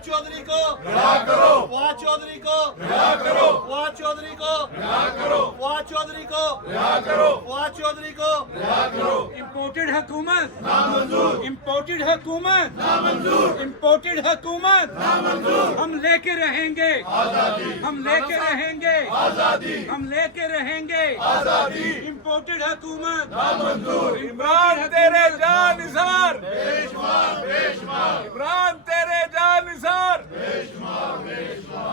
फवाद चौधरी को रिहा करो, फवाद चौधरी को रिहा करो, फवाद चौधरी को रिहा करो, फवाद चौधरी को रिहा करो, फवाद चौधरी को रिहा करो। इम्पोर्टेड हुकूमत नामंजूर, इम्पोर्टेड हुकूमत नामंजूर, इम्पोर्टेड हुकूमत नामंजूर। हम लेके रहेंगे आजादी, हम लेके रहेंगे आजादी, हम लेके रहेंगे आजादी। इम्पोर्टेड हुकूमत नामंजूर। इमरान तेरे जानिसार, इमरान तेरे जानिसार।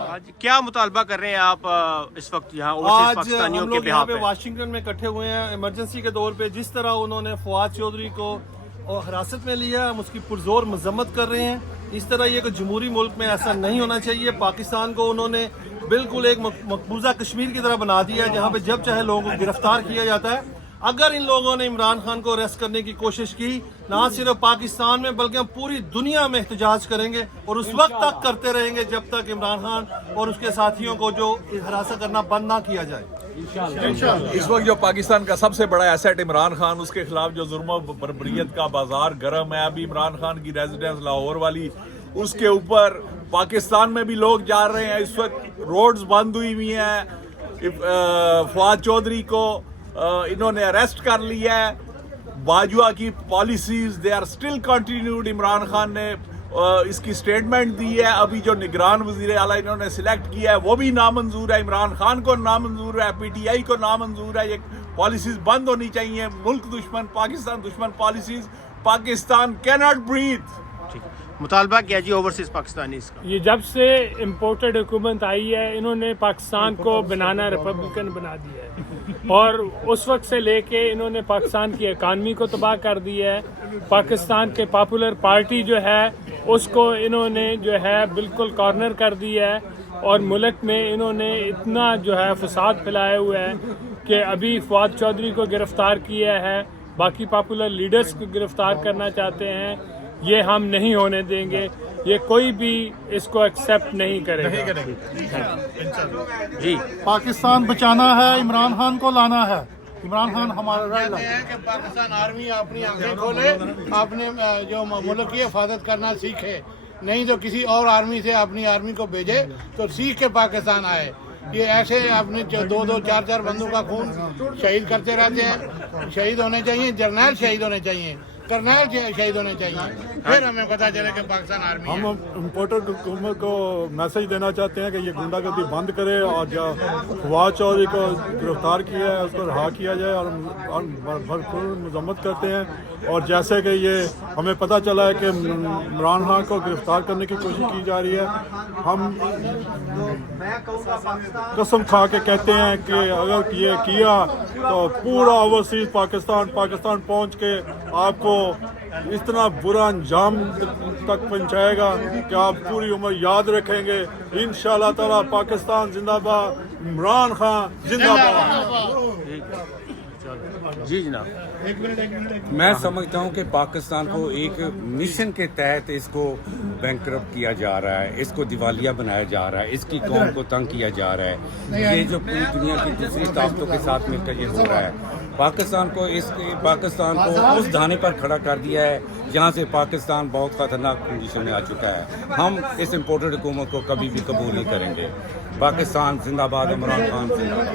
आज क्या मुतालबा कर रहे हैं आप इस वक्त यहाँ ओवरसीज आज पाकिस्तानियों हम के लोग यहाँ बिहाफ पे पे? वाशिंगटन में इकट्ठे हुए हैं इमरजेंसी के दौर पे। जिस तरह उन्होंने फवाद चौधरी को हिरासत में लिया, हम उसकी पुरजोर मजम्मत कर रहे हैं। इस तरह ये कि जमहूरी मुल्क में ऐसा नहीं होना चाहिए। पाकिस्तान को उन्होंने बिल्कुल एक मकबूजा कश्मीर की तरह बना दिया है, जहाँ पे जब चाहे लोगों को गिरफ्तार किया जाता है। अगर इन लोगों ने इमरान खान को अरेस्ट करने की कोशिश की, ना सिर्फ पाकिस्तान में बल्कि हम पूरी दुनिया में एहतजाज करेंगे और उस वक्त तक करते रहेंगे जब तक इमरान खान और उसके साथियों को जो हिरासत करना बंद ना किया जाए। इस वक्त जो पाकिस्तान का सबसे बड़ा एसेट इमरान खान, उसके खिलाफ जो जुर्म बर्बरियत का बाजार गर्म है। अभी इमरान खान की रेजिडेंस लाहौर वाली, उसके ऊपर पाकिस्तान में भी लोग जा रहे हैं। इस वक्त रोड्स बंद हुई हुई हैं। फवाद चौधरी को इन्होंने अरेस्ट कर लिया है। बाजुआ की policies they are still continued. Imran Khan ने इसकी स्टेटमेंट दी है। अभी जो निगरान वजीर आला इन्होंने सिलेक्ट किया है वो भी नामंजूर है। इमरान खान को नामंजूर है, PTI को नामंजूर है। ये पॉलिसीज बंद होनी चाहिए। मुल्क दुश्मन, पाकिस्तान दुश्मन policies. Pakistan can not breathe. ठीक है। मुतालबा किया जी ओवरसीज पाकिस्तानी का? ये जब से इम्पोर्टेड हुकूमत आई है, इन्होंने पाकिस्तान को बनाना रिपब्लिकन बना दिया है और उस वक्त से लेके इन्होंने पाकिस्तान की इकानमी को तबाह कर दिया है। पाकिस्तान के पॉपुलर पार्टी जो है उसको इन्होंने जो है बिल्कुल कॉर्नर कर दिया है और मुल्क में इन्होंने इतना जो है फसाद फैलाए हुए है कि अभी फवाद चौधरी को गिरफ्तार किया है, बाकी पॉपुलर लीडर्स को गिरफ्तार करना चाहते हैं। ये हम नहीं होने देंगे, ये कोई भी इसको एक्सेप्ट नहीं करेगा। जी, पाकिस्तान बचाना है, इमरान खान को लाना है। इमरान खान हमारा कहते हैं कि पाकिस्तान आर्मी अपनी आंखें खोले, अपने जो मुल्क की हिफाजत करना सीखे, नहीं तो किसी और आर्मी से अपनी आर्मी को भेजे तो सीख के पाकिस्तान आए। ये ऐसे अपने 2-2, 4-4 बंदों का खून शहीद करते रहते हैं। शहीद होने चाहिए, जर्नल शहीद होने चाहिए, कर्नल शहीद होने चाहिए, फिर हमें पता चले कि पाकिस्तान आर्मी हम है। इम्पोर्टेड हुकूमत को मैसेज देना चाहते हैं कि ये गुंडागर्दी बंद करे और जो फवाद चौधरी को गिरफ्तार किया है उसको रिहा किया जाए और भरपूर मजम्मत करते हैं। और जैसे कि ये हमें पता चला है कि इमरान खान को गिरफ्तार करने की कोशिश की जा रही है, हम कसम खा के कहते हैं कि अगर ये किया तो पूरा ओवरसीज पाकिस्तान पहुंच के आपको इतना बुरा अंजाम तक पहुंचाएगा कि आप पूरी उम्र याद रखेंगे। इंशाअल्लाह ताला पाकिस्तान जिंदाबाद, इमरान खान जिंदाबाद। जी जनाब। मैं समझता हूँ कि पाकिस्तान को एक मिशन के तहत इसको बैंकरप्ट किया जा रहा है, इसको दिवालिया बनाया जा रहा है, इसकी कौम को तंग किया जा रहा है। ये जो पूरी दुनिया की दूसरी ताकतों के साथ मिलकर ये हो रहा है। पाकिस्तान को उस धाने पर खड़ा कर दिया है जहाँ से पाकिस्तान बहुत ख़तरनाक पोजीशन में आ चुका है। हम इस इम्पोर्टेड हुकूमत को कभी भी कबूल नहीं करेंगे। पाकिस्तान जिंदाबाद, इमरान खान जिंदाबाद।